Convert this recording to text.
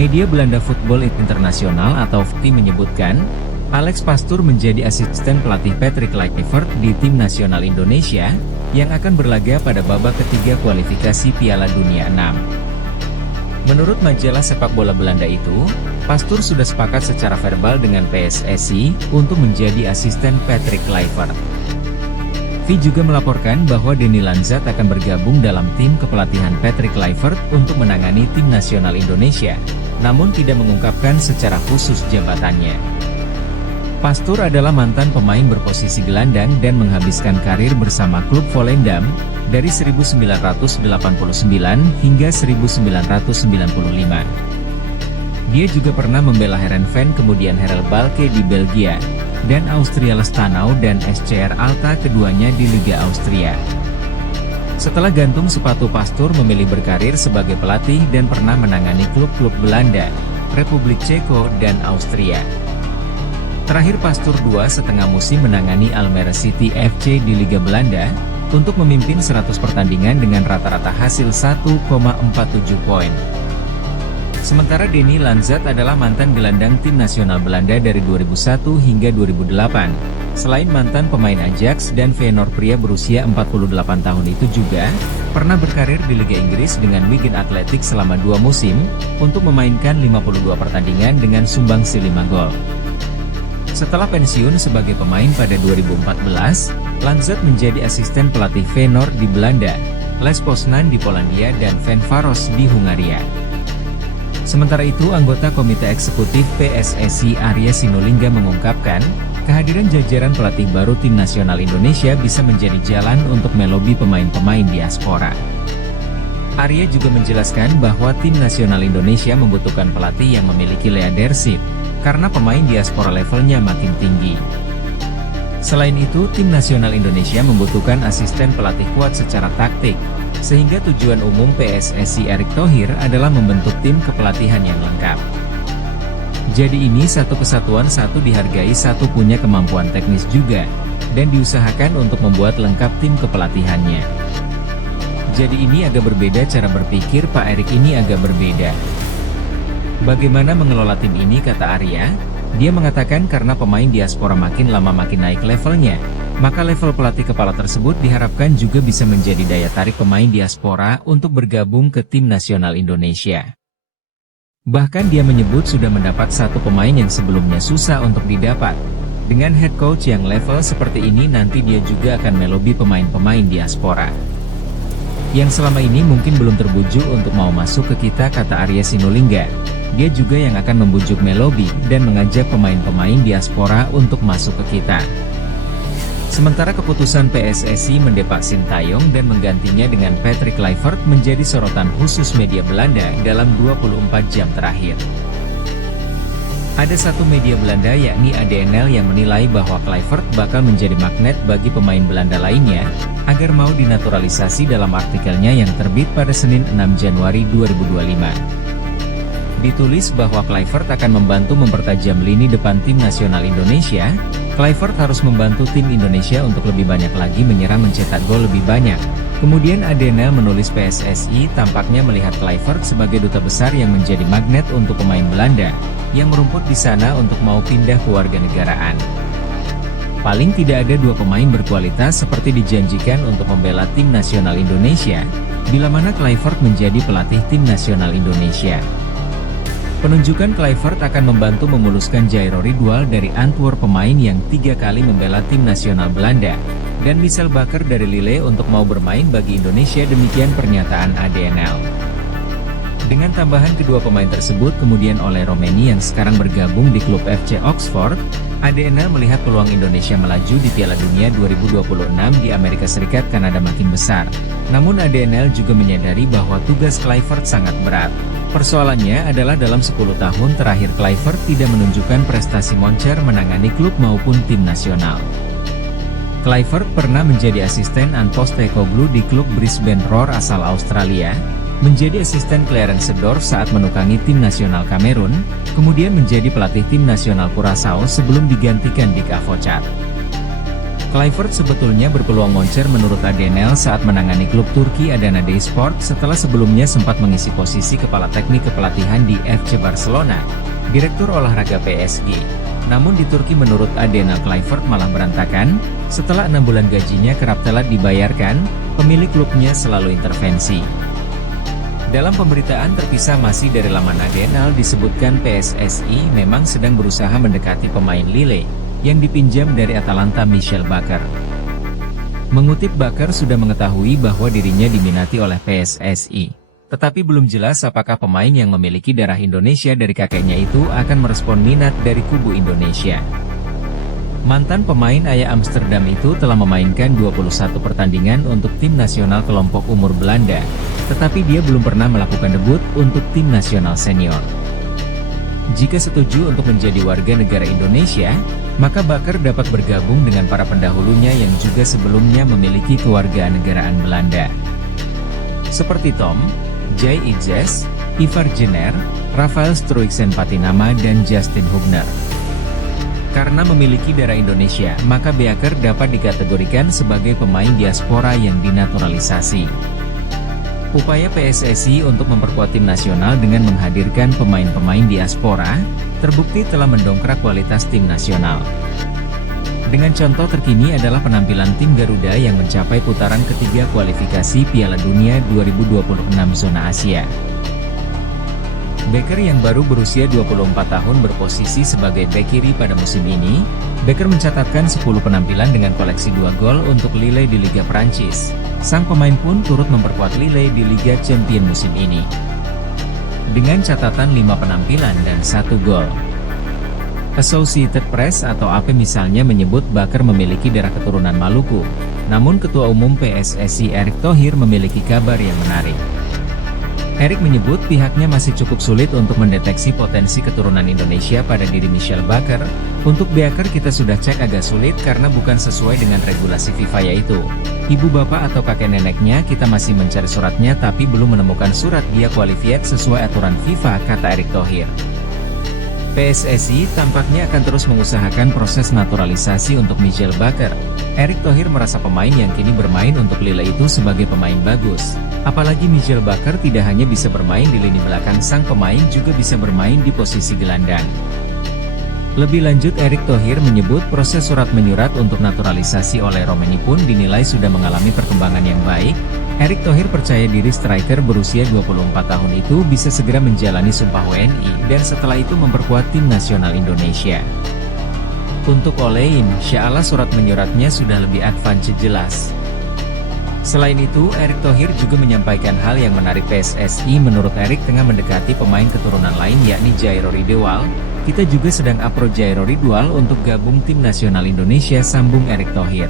Media Belanda Voetbal International atau VI menyebutkan, Alex Pastoor menjadi asisten pelatih Patrick Kluivert di tim nasional Indonesia, yang akan berlaga pada babak ketiga kualifikasi Piala Dunia 6. Menurut majalah sepak bola Belanda itu, Pastoor sudah sepakat secara verbal dengan PSSI untuk menjadi asisten Patrick Kluivert. VI juga melaporkan bahwa Denny Lanzat akan bergabung dalam tim kepelatihan Patrick Kluivert untuk menangani tim nasional Indonesia, namun tidak mengungkapkan secara khusus jabatannya. Pastoor adalah mantan pemain berposisi gelandang dan menghabiskan karir bersama klub Volendam, dari 1989 hingga 1995. Dia juga pernah membela Heerenveen kemudian Herelbalke di Belgia, dan Austria Lustenau dan SCR Alta keduanya di Liga Austria. Setelah gantung sepatu, Pastoor memilih berkarir sebagai pelatih dan pernah menangani klub-klub Belanda, Republik Ceko dan Austria. Terakhir Pastoor 2,5 musim menangani Almere City FC di Liga Belanda, untuk memimpin 100 pertandingan dengan rata-rata hasil 1,47 poin. Sementara Denny Lanzat adalah mantan gelandang tim nasional Belanda dari 2001 hingga 2008. Selain mantan pemain Ajax dan Feyenoord, pria berusia 48 tahun itu juga pernah berkarir di Liga Inggris dengan Wigan Athletic selama 2 musim, untuk memainkan 52 pertandingan dengan sumbangsi 5 gol. Setelah pensiun sebagai pemain pada 2014, Lanzat menjadi asisten pelatih Feyenoord di Belanda, Les Poznan di Polandia dan Ferencváros di Hungaria. Sementara itu, anggota Komite Eksekutif PSSI Arya Sinulinga mengungkapkan, kehadiran jajaran pelatih baru tim nasional Indonesia bisa menjadi jalan untuk melobi pemain-pemain diaspora. Arya juga menjelaskan bahwa tim nasional Indonesia membutuhkan pelatih yang memiliki leadership, karena pemain diaspora levelnya makin tinggi. Selain itu, tim nasional Indonesia membutuhkan asisten pelatih kuat secara taktik, sehingga tujuan umum PSSI Erick Thohir adalah membentuk tim kepelatihan yang lengkap. Jadi ini satu kesatuan, satu dihargai, satu punya kemampuan teknis juga, dan diusahakan untuk membuat lengkap tim kepelatihannya. Jadi ini agak berbeda cara berpikir Pak Erick, ini agak berbeda. Bagaimana mengelola tim ini, kata Arya? Dia mengatakan karena pemain diaspora makin lama makin naik levelnya, maka level pelatih kepala tersebut diharapkan juga bisa menjadi daya tarik pemain diaspora untuk bergabung ke tim nasional Indonesia. Bahkan dia menyebut sudah mendapat satu pemain yang sebelumnya susah untuk didapat. Dengan head coach yang level seperti ini, nanti dia juga akan melobi pemain-pemain diaspora yang selama ini mungkin belum terbujuk untuk mau masuk ke kita, kata Arya Sinulinga. Dia juga yang akan membujuk melobi dan mengajak pemain-pemain diaspora untuk masuk ke kita. Sementara keputusan PSSI mendepak Sintayong dan menggantinya dengan Patrick Kluivert menjadi sorotan khusus media Belanda dalam 24 jam terakhir. Ada satu media Belanda yakni ADNL yang menilai bahwa Kluivert bakal menjadi magnet bagi pemain Belanda lainnya, agar mau dinaturalisasi dalam artikelnya yang terbit pada Senin 6 Januari 2025. Ditulis bahwa Kluivert akan membantu mempertajam lini depan tim nasional Indonesia. Kluivert harus membantu tim Indonesia untuk lebih banyak lagi menyerang, mencetak gol lebih banyak. Kemudian ADNL menulis PSSI tampaknya melihat Kluivert sebagai duta besar yang menjadi magnet untuk pemain Belanda, yang merumput di sana untuk mau pindah kewarganegaraan. Paling tidak ada 2 pemain berkualitas seperti dijanjikan untuk membela tim nasional Indonesia, bila mana Kluivert menjadi pelatih tim nasional Indonesia. Penunjukan Kluivert akan membantu memuluskan Jairo Ridwal dari Antwerp, pemain yang 3 kali membela tim nasional Belanda, dan Michel Bakker dari Lille untuk mau bermain bagi Indonesia, demikian pernyataan ADNL. Dengan tambahan kedua pemain tersebut kemudian oleh Romeni yang sekarang bergabung di klub FC Oxford, ADNL melihat peluang Indonesia melaju di Piala Dunia 2026 di Amerika Serikat Kanada makin besar. Namun ADNL juga menyadari bahwa tugas Kluivert sangat berat. Persoalannya adalah dalam 10 tahun terakhir Kluivert tidak menunjukkan prestasi moncer menangani klub maupun tim nasional. Kluivert pernah menjadi asisten Postecoglou di klub Brisbane Roar asal Australia, menjadi asisten Clarence Seedorf saat menukangi tim nasional Kamerun, kemudian menjadi pelatih tim nasional Curaçao sebelum digantikan Dick Advocaat. Kluivert sebetulnya berpeluang moncer menurut Adenel saat menangani klub Turki Adana Demirspor setelah sebelumnya sempat mengisi posisi kepala teknik kepelatihan di FC Barcelona, direktur olahraga PSG. Namun di Turki menurut Adenel Kluivert malah berantakan, setelah 6 bulan gajinya kerap telat dibayarkan, pemilik klubnya selalu intervensi. Dalam pemberitaan terpisah masih dari laman Adenel disebutkan PSSI memang sedang berusaha mendekati pemain Lille yang dipinjam dari Atalanta Michel Bakker. Mengutip Bakker sudah mengetahui bahwa dirinya diminati oleh PSSI. Tetapi belum jelas apakah pemain yang memiliki darah Indonesia dari kakeknya itu akan merespon minat dari kubu Indonesia. Mantan pemain Ajax Amsterdam itu telah memainkan 21 pertandingan untuk tim nasional kelompok umur Belanda, tetapi dia belum pernah melakukan debut untuk tim nasional senior. Jika setuju untuk menjadi warga negara Indonesia, maka Bakker dapat bergabung dengan para pendahulunya yang juga sebelumnya memiliki kewarganegaraan Belanda. Seperti Tom, Jay Ijes, Ivar Jenner, Rafael Struijsen Patinama dan Justin Hubner. Karena memiliki darah Indonesia, maka Bakker dapat dikategorikan sebagai pemain diaspora yang dinaturalisasi. Upaya PSSI untuk memperkuat tim nasional dengan menghadirkan pemain-pemain diaspora, terbukti telah mendongkrak kualitas tim nasional. Dengan contoh terkini adalah penampilan tim Garuda yang mencapai putaran ketiga kualifikasi Piala Dunia 2026 zona Asia. Bakker yang baru berusia 24 tahun berposisi sebagai bek kiri pada musim ini. Bakker mencatatkan 10 penampilan dengan koleksi 2 gol untuk Lille di Liga Prancis. Sang pemain pun turut memperkuat Lille di Liga Champions musim ini, dengan catatan 5 penampilan dan 1 gol. Associated Press atau AP misalnya menyebut Bakker memiliki darah keturunan Maluku, namun Ketua Umum PSSI Erick Thohir memiliki kabar yang menarik. Erick menyebut pihaknya masih cukup sulit untuk mendeteksi potensi keturunan Indonesia pada diri Michel Bakker. Untuk Bakker kita sudah cek agak sulit karena bukan sesuai dengan regulasi FIFA yaitu ibu bapak atau kakek neneknya kita masih mencari suratnya tapi belum menemukan surat dia qualified sesuai aturan FIFA, kata Erick Thohir. PSSI tampaknya akan terus mengusahakan proses naturalisasi untuk Michel Bakker. Erick Thohir merasa pemain yang kini bermain untuk Lille itu sebagai pemain bagus. Apalagi Michel Bakker tidak hanya bisa bermain di lini belakang, sang pemain juga bisa bermain di posisi gelandang. Lebih lanjut Erick Thohir menyebut proses surat menyurat untuk naturalisasi oleh Romani pun dinilai sudah mengalami perkembangan yang baik. Erick Thohir percaya diri striker berusia 24 tahun itu bisa segera menjalani sumpah WNI dan setelah itu memperkuat tim nasional Indonesia. Untuk Ole, insya Allah surat menyuratnya sudah lebih advance jelas. Selain itu, Erick Thohir juga menyampaikan hal yang menarik. PSSI menurut Erick tengah mendekati pemain keturunan lain yakni Jairo Ridewal. Kita juga sedang approach Jairo Ridewal untuk gabung tim nasional Indonesia, sambung Erick Thohir.